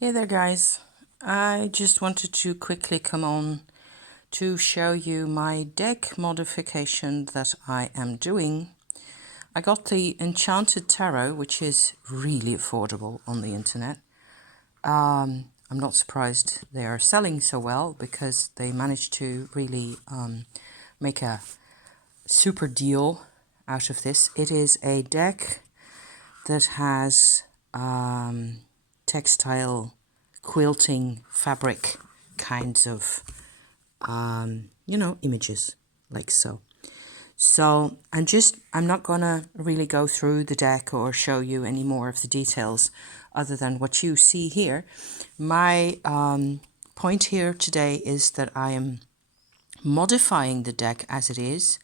Hey there guys, I just wanted to quickly come on to show you my deck modification that I am doing. I got the Enchanted Tarot, which is really affordable on the internet. I'm not surprised they are selling so well because they managed to really make a super deal out of this. It is a deck that has textile quilting fabric kinds of images like so. So I'm not gonna really go through the deck or show you any more of the details other than what you see here. My point here today is that I am modifying the deck as it is.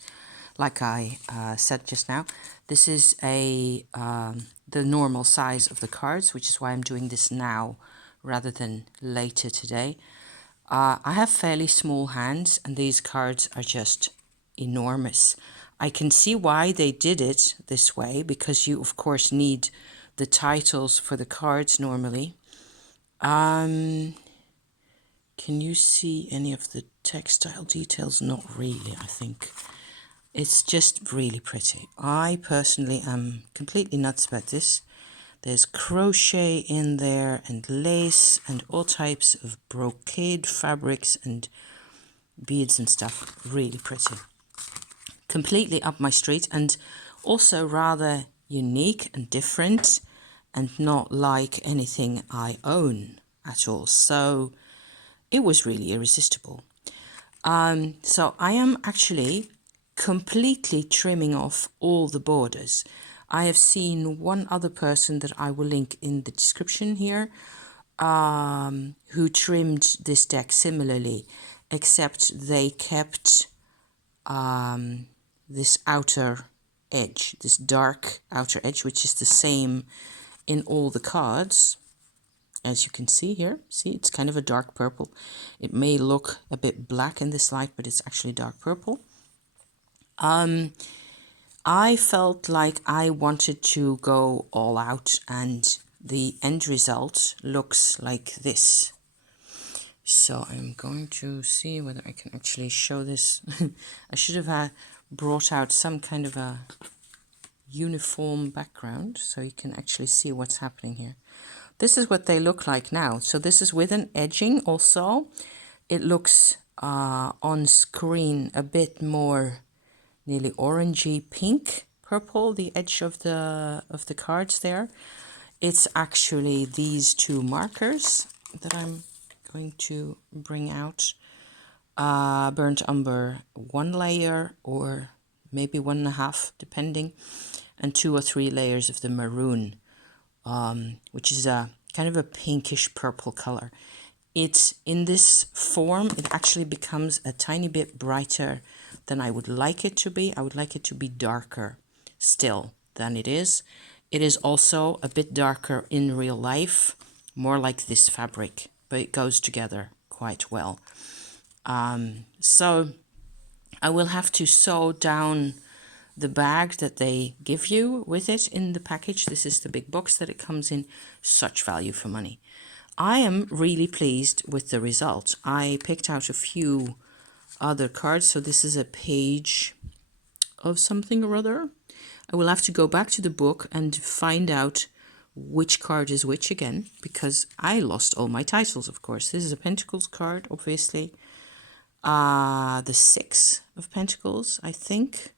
Like I said just now, this is the normal size of the cards, which is why I'm doing this now rather than later today. I have fairly small hands and these cards are just enormous. I can see why they did it this way because you of course need the titles for the cards normally. Can you see any of the textile details? Not really, I think. It's just really pretty. I personally am completely nuts about this. There's crochet in there and lace and all types of brocade fabrics and beads and stuff. Really pretty. Completely up my street and also rather unique and different and not like anything I own at all. So it was really irresistible. So I am actually completely trimming off all the borders. I have seen one other person that I will link in the description here who trimmed this deck similarly, except they kept this outer edge, this dark outer edge, which is the same in all the cards. As you can see here, see, it's kind of a dark purple. It may look a bit black in this light, but it's actually dark purple. I felt like I wanted to go all out and the end result looks like this. So I'm going to see whether I can actually show this. I should have brought out some kind of a uniform background so you can actually see what's happening here. This is what they look like now. So this is with an edging also. It looks on screen a bit more nearly orangey pink purple, the edge of the cards there. It's actually these two markers that I'm going to bring out. Burnt umber, one layer or maybe 1.5 depending, and 2 or 3 layers of the maroon, which is a kind of a pinkish purple color. It's in this form, it actually becomes a tiny bit brighter than I would like it to be. I would like it to be darker still than it is. It is also a bit darker in real life, more like this fabric, but it goes together quite well. So I will have to sew down the bag that they give you with it in the package. This is the big box that it comes in. Such value for money. I am really pleased with the result. I picked out a few other cards. So this is a page of something or other. I will have to go back to the book and find out which card is which again, because I lost all my titles, of course. This is a Pentacles card, obviously. The 6 of Pentacles, I think,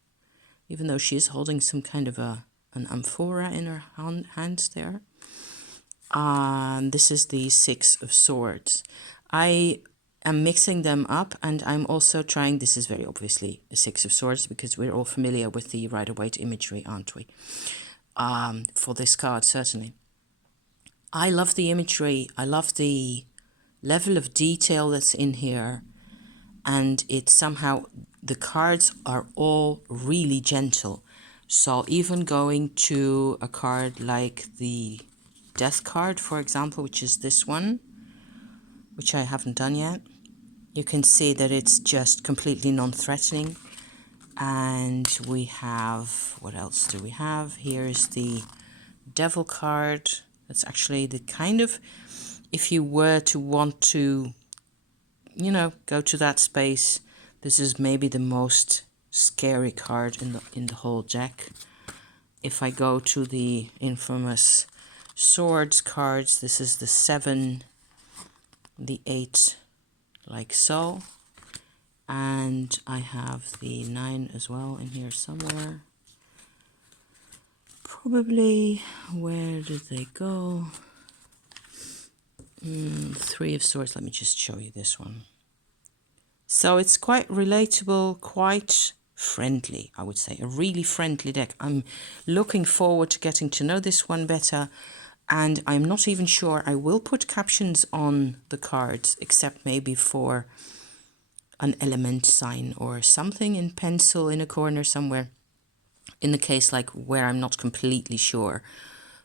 even though she is holding some kind of an amphora in her hands there. This is the 6 of Swords. I am mixing them up and I'm also trying, this is very obviously a 6 of Swords because we're all familiar with the Rider-Waite imagery, aren't we? For this card, certainly. I love the imagery. I love the level of detail that's in here. And it's somehow, the cards are all really gentle. So even going to a card like the Death card, for example, which is this one, which I haven't done yet, you can see that it's just completely non-threatening. And we have, what else do we have? Here's the Devil card. That's actually the kind of, if you were to want to, you know, go to that space, this is maybe the most scary card in the whole deck. If I go to the infamous swords cards, this is the 7, the 8, like so. And I have the 9 as well in here somewhere. Probably, where did they go? 3 of swords. Let me just show you this one. So it's quite relatable, quite friendly, I would say. A really friendly deck. I'm looking forward to getting to know this one better. And I'm not even sure I will put captions on the cards, except maybe for an element sign or something in pencil in a corner somewhere. In the case like where I'm not completely sure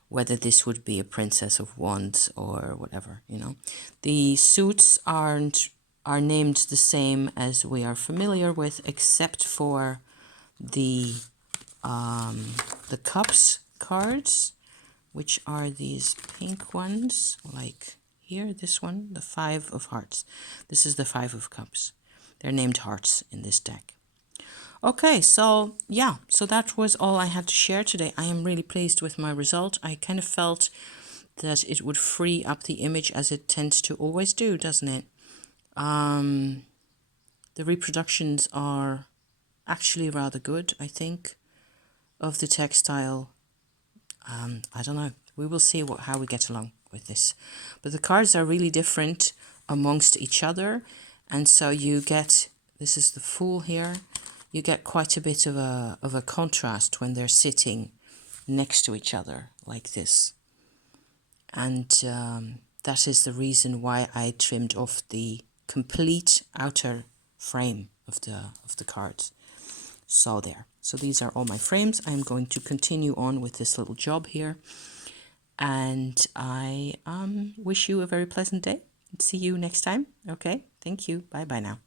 whether this would be a Princess of Wands or whatever, you know. The suits are named the same as we are familiar with, except for the cups cards, which are these pink ones, like here, this one, the 5 of hearts. This is the 5 of cups. They're named hearts in this deck. Okay, so yeah, so that was all I had to share today. I am really pleased with my result. I kind of felt that it would free up the image, as it tends to always do, doesn't it? The reproductions are actually rather good, I think, of the textile. I don't know. We will see how we get along with this. But the cards are really different amongst each other. And so you get, this is the Fool here, you get quite a bit of a contrast when they're sitting next to each other like this. And that is the reason why I trimmed off the complete outer frame of the cards. So there. So these are all my frames. I'm going to continue on with this little job here. And I wish you a very pleasant day. See you next time. Okay. Thank you. Bye bye now.